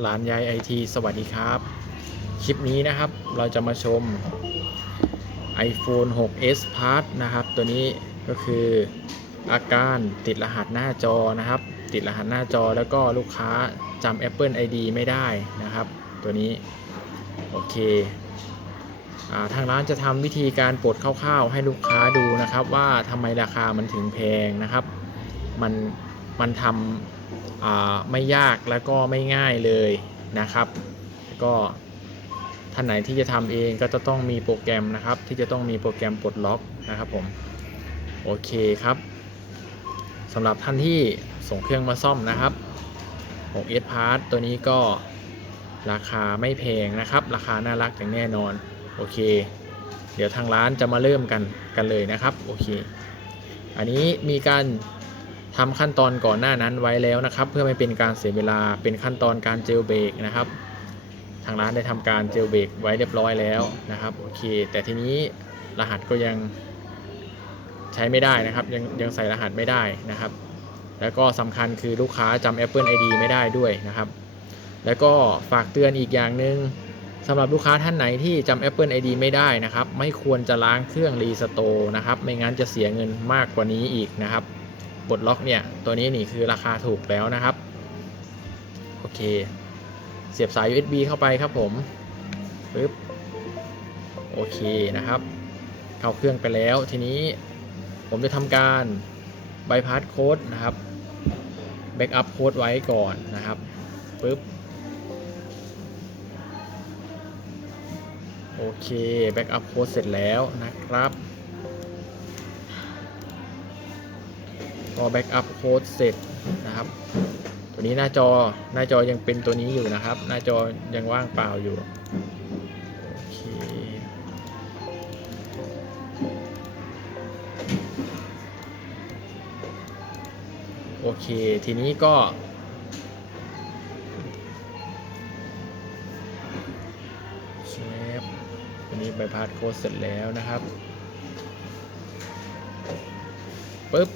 หลานยายไอทีสวัสดีครับ คลิปนี้นะครับเราจะมาชม iPhone 6s Plus นะครับ ตัวนี้ก็คืออาการติดรหัสหน้าจอนะครับ ติดรหัสหน้าจอแล้วก็ลูกค้าจำ Apple ID ไม่ได้นะครับ ตัวนี้ โอเคอาทางร้านจะทำวิธีการปลดคร่าวๆให้ลูกค้าดูนะครับ ว่าทำไมราคามันถึงแพงนะครับ มันมันทำ ไม่ยากแล้วก็ไม่ง่ายเลยนะครับ ก็ท่านไหนที่จะทำเองก็จะต้องมีโปรแกรมนะครับ ที่จะต้องมีโปรแกรมปลดล็อกนะครับผมโอเคครับสำหรับท่านที่ส่งเครื่องมาซ่อมนะครับ 6S Part ตัวนี้ก็ราคาไม่แพงนะครับ ราคาน่ารักอย่างแน่นอน โอเค เดี๋ยวทางร้านจะมาเริ่มกันกันเลยนะครับ โอเค อันนี้มีการ ทำขั้นตอนก่อนหน้านั้นไว้แล้วนะครับ เพื่อไม่เป็นการเสียเวลาเป็นขั้นตอนการเจลเบรกนะครับ ทางร้านได้ทำการเจลเบรกไว้เรียบร้อยแล้วนะครับโอเค แต่ทีนี้รหัสก็ยังใช้ไม่ได้นะครับ ยังยังใส่รหัสไม่ได้นะครับ แล้วก็สำคัญคือลูกค้าจำ Apple ID ไม่ได้ด้วยนะครับ แล้วก็ฝากเตือนอีกอย่างหนึ่งสำหรับลูกค้าท่านไหนที่จำ Apple ID ไม่ได้นะครับ ไม่ควรจะล้างเครื่องรีสโตนะครับ ไม่งั้นจะเสียเงินมากกว่านี้อีกนะครับ ปลดล็อกเนี่ยตัวนี้นี่คือราคาถูกแล้วนะครับ โอเค เสียบสาย USB เข้าไปครับผมปึ๊บโอเคนะครับ เข้าเครื่องไปแล้วทีนี้ผมจะทำการบ y พาสโค้ดนะครับแบ็กอัพโค้ดไว้ก่อนนะครับปึ๊บโอเคแบ็กอัพโค้ดเสร็จแล้วนะครับ อแบ็กอัพโค้ดเสร็จนะครับ ตัวนี้หน้าจอหน้าจอยังเป็นตัวนี้อยู่นะครับ หน้าจอยังว่างเปล่าอยู่โอเคโอเค ทีนี้ก็เชฟตัวนี้ใบพาสโค้ดเสร็จแล้วนะครับปึ๊บ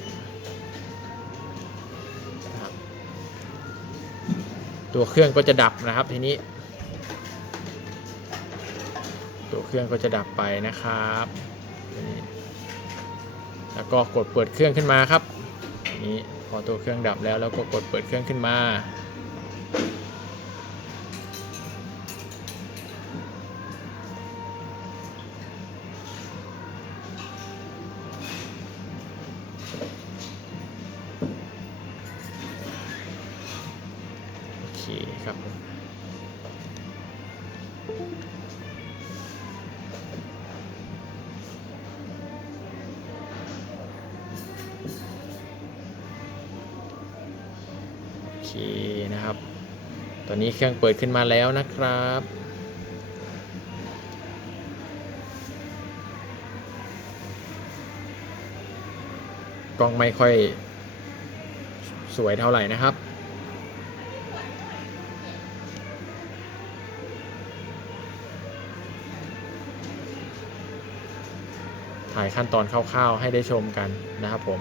ตัวเครื่องก็จะดับนะครับทีนี้ ตัวเครื่องก็จะดับไปนะครับแล้วก็กดเปิดเครื่องขึ้นมาครับนี้พอตัวเครื่องดับแล้วแล้วก็กดเปิดเครื่องขึ้นมา เคนะครับ ตอนนี้เครื่องเปิดขึ้นมาแล้วนะครับกล้องไม่ค่อยสวยเท่าไหร่นะครับ ถ่ายขั้นตอนคร่าวๆให้ได้ชมกันนะครับผม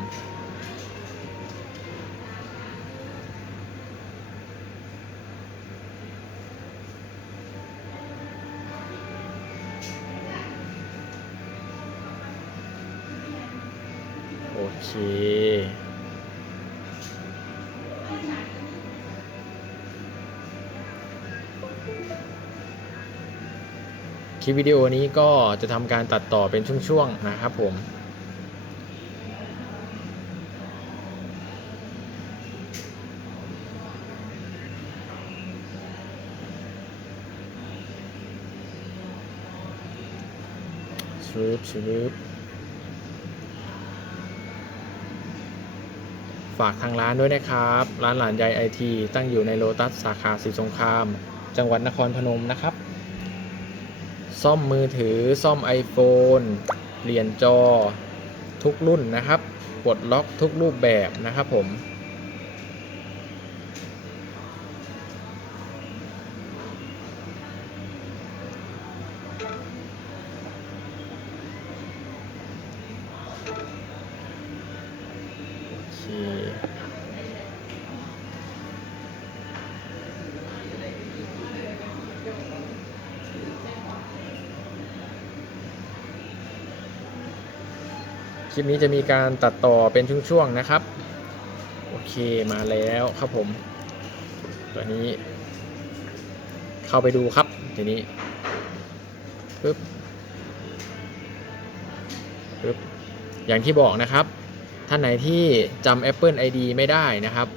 คลิปวิดีโอนี้ก็จะทำการตัดต่อเป็นช่วงๆนะครับผมชืบชืบ ฝากทางร้านด้วยนะครับ ร้านหลานใหญ่ไอทีตั้งอยู่ในโลตัสสาขาสีสงคราม จังหวัดนครพนมนะครับ ซ่อมมือถือซ่อม iPhone เปลี่ยนจอทุกรุ่นนะครับปลดล็อกทุกรูปแบบนะครับผม คลิปนี้จะมีการตัดต่อเป็นช่วงๆนะครับ โอเคมาแล้วครับผม ตัวนี้ เข้าไปดูครับทีนี้ปึ๊บปึ๊บอย่างที่บอกนะครับ ท่านไหนที่จำ Apple ID ไม่ได้นะครับ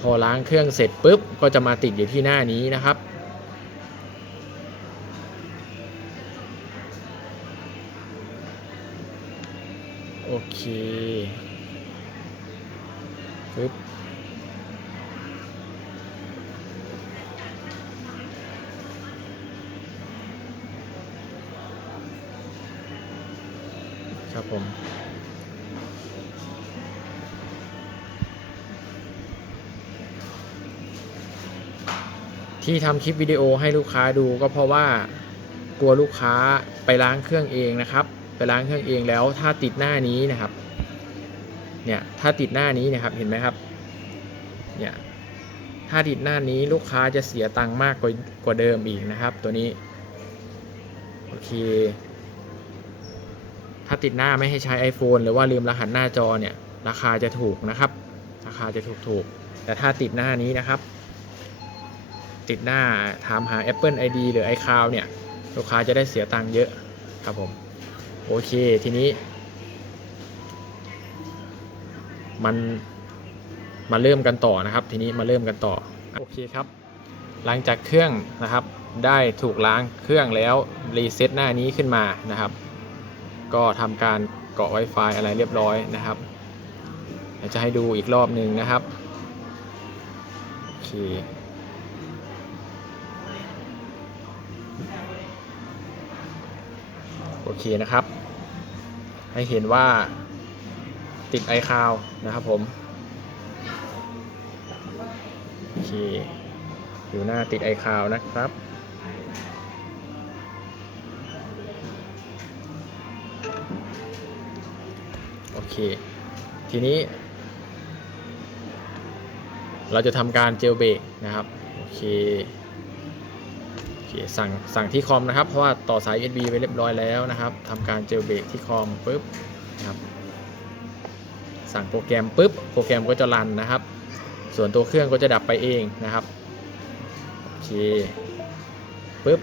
พอล้างเครื่องเสร็จปุ๊บก็จะมาติดอยู่ที่หน้านี้นะครับ เคปึ๊บครับผมที่ทำคลิปวิดีโอให้ลูกค้าดูก็เพราะว่ากลัวลูกค้าไปล้างเครื่องเองนะครับ ไปล้างเครื่องเองแล้วถ้าติดหน้านี้นะครับ เนี่ยถ้าติดหน้านี้นะครับเห็นไหมครับ เนี่ยถ้าติดหน้านี้ลูกค้าจะเสียตังค์มากกว่าเดิมอีกนะครับ ตัวนี้โอเค ถ้าติดหน้าไม่ให้ใช้ iPhone หรือว่าลืมรหัสหน้าจอเนี่ย ราคาจะถูกนะครับ ราคาจะถูกถูกแต่ถ้าติดหน้านี้นะครับ ติดหน้าถามหา Apple ID หรือ iCloud เนี่ย ลูกค้าจะได้เสียตังค์เยอะครับผม โอเคทีนี้ มันมาเริ่มกันต่อนะครับ ทีนี้มาเริ่มกันต่อโอเคครับ หลังจากเครื่องนะครับ ได้ถูกล้างเครื่องแล้วรีเซ็ตหน้านี้ขึ้นมานะครับ ก็ทำการเกาะ Wi-Fi อะไรเรียบร้อยนะครับเดี๋ยวจะให้ดูอีกรอบหนึ่งนะครับโอเค โอเคนะครับ ให้เห็นว่าติดไอคาวนะครับผมโอเคอยู่หน้าติดไอคาวนะครับโอเค ทีนี้ เราจะทำการเจลเบรกนะครับ โอเคโอเค สั่งสั่งที่คอมนะครับ เพราะว่าต่อสาย USB ไปเรียบร้อยแล้วนะครับทำการเจลเบรกที่คอมปุ๊บนะครับ สั่งโปรแกรมปุ๊บโปรแกรมก็จะรันนะครับ ส่วนตัวเครื่องก็จะดับไปเองนะครับโอเคปุ๊บ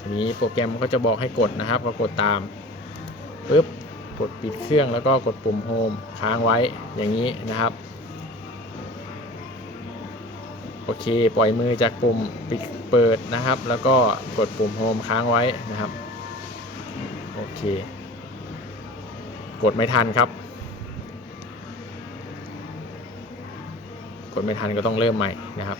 ทีนี้โปรแกรมก็จะบอกให้กดนะครับ ก็กดตามปุ๊บกดปิดเครื่องแล้วก็กดปุ่มโฮมค้างไว้อย่างนี้นะครับ โอเค ปล่อยมือจากปุ่มปิดเปิดนะครับ แล้วก็กดปุ่มโฮมค้างไว้นะครับ โอเค กดไม่ทันครับ กดไม่ทันก็ต้องเริ่มใหม่นะครับ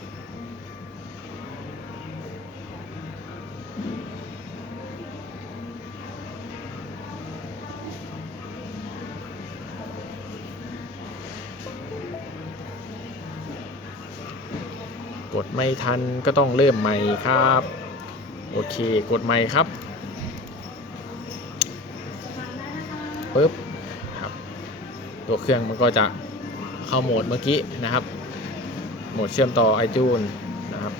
ดไม่ทันก็ต้องเริ่มใหม่ครับ โอเคกดใหม่ครับปึ๊บครับ ตัวเครื่องมันก็จะเข้าโหมดเมื่อกี้นะครับ โหมดเชื่อมต่อ iTunes นะครับ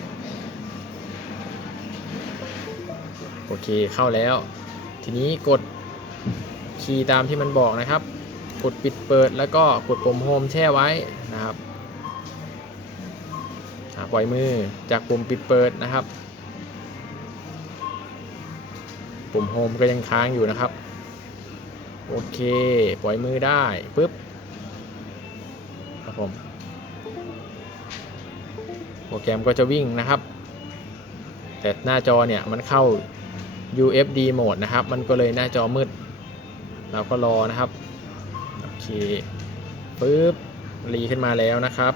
โอเคเข้าแล้ว ทีนี้กดคีย์ตามที่มันบอกนะครับ กดปิดเปิดแล้วก็กดปุ่มโฮมแช่ไว้นะครับ ปล่อยมือจากปุ่มปิดเปิดนะครับ ปุ่มโฮมก็ยังค้างอยู่นะครับ โอเค ปล่อยมือได้ปุ๊บครับผมโปรแกรมก็จะวิ่งนะครับ แต่หน้าจอเนี่ยมันเข้า UFD โหมดนะครับ มันก็เลยหน้าจอมืด เราก็รอนะครับ โอเคปุ๊บรีขึ้นมาแล้วนะครับ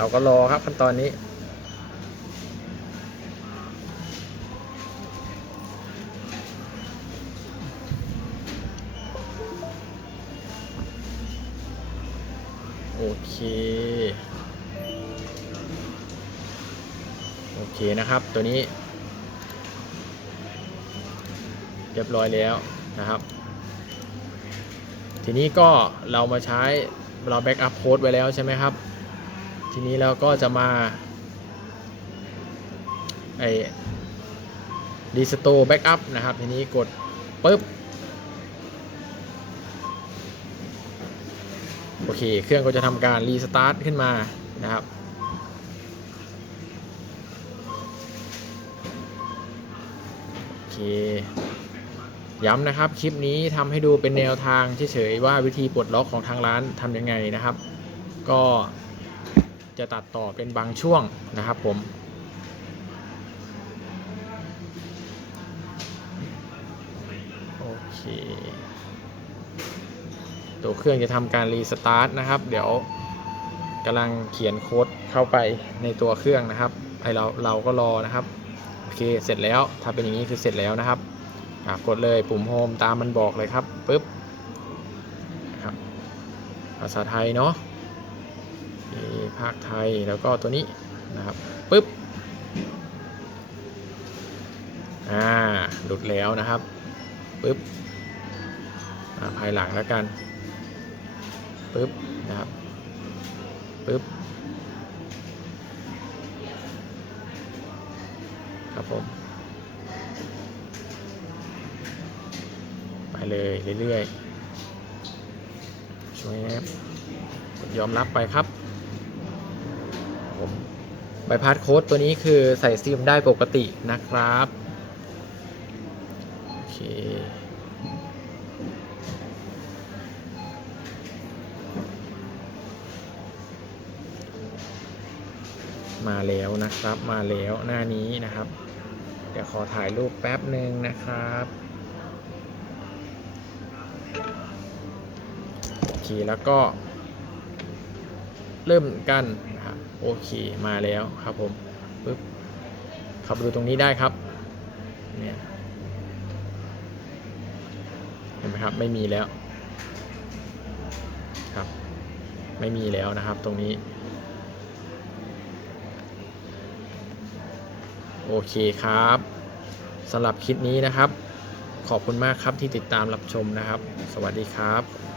เราก็รอครับขั้นตอนนี้ โอเค โอเคนะครับตัวนี้ เรียบร้อยแล้วนะครับ ทีนี้ก็เรามาใช้เราแบ็กอัพโค้ดไว้แล้วใช่ไหมครับ ทีนี้เราก็จะมาไอ้ดีสโตแบ็กอัพนะครับ ทีนี้กดปุ๊บ โอเค เครื่องก็จะทำการรีสตาร์ทขึ้นมานะครับโอเคย้ำนะครับ คลิปนี้ทำให้ดูเป็นแนวทางเฉยๆว่าวิธีปลดล็อกของทางร้านทำยังไงนะครับ ก็ จะตัดต่อเป็นบางช่วงนะครับผม โอเคตัวเครื่องจะทำการรีสตาร์ทนะครับ เดี๋ยวกำลังเขียนโค้ดเข้าไปในตัวเครื่องนะครับไอเราเราก็รอนะครับโอเคเสร็จแล้วถ้าเป็นอย่างนี้คือเสร็จแล้วนะครับกดเลยปุ่มโฮมตามมันบอกเลยครับปุ๊บครับภาษาไทยเนาะ คภาคไทยแล้วก็ตัวนี้นะครับปุ๊บอ่าหลุดแล้วนะครับปุ๊บอ่าภายหลังแล้วกันปุ๊บนะครับปุ๊บครับผมไปเลยเรื่อยๆช่วยครับกดยอมรับไปครับ บพัดโค้ดตัวนี้คือใส่ซิมได้ปกตินะครับโอเคมาแล้วนะครับมาแล้วหน้านี้นะครับ เดี๋ยวขอถ่ายรูปแป๊บหนึ่งนะครับโอเคแล้วก็เริ่มกัน โอเคมาแล้วครับผมปึ๊บขับดูตรงนี้ได้ครับเนี่ยเห็นไหมครับไม่มีแล้วครับ ไม่มีแล้วนะครับตรงนี้ โอเคครับสำหรับคลิปนี้นะครับ ขอบคุณมากครับที่ติดตามรับชมนะครับ สวัสดีครับ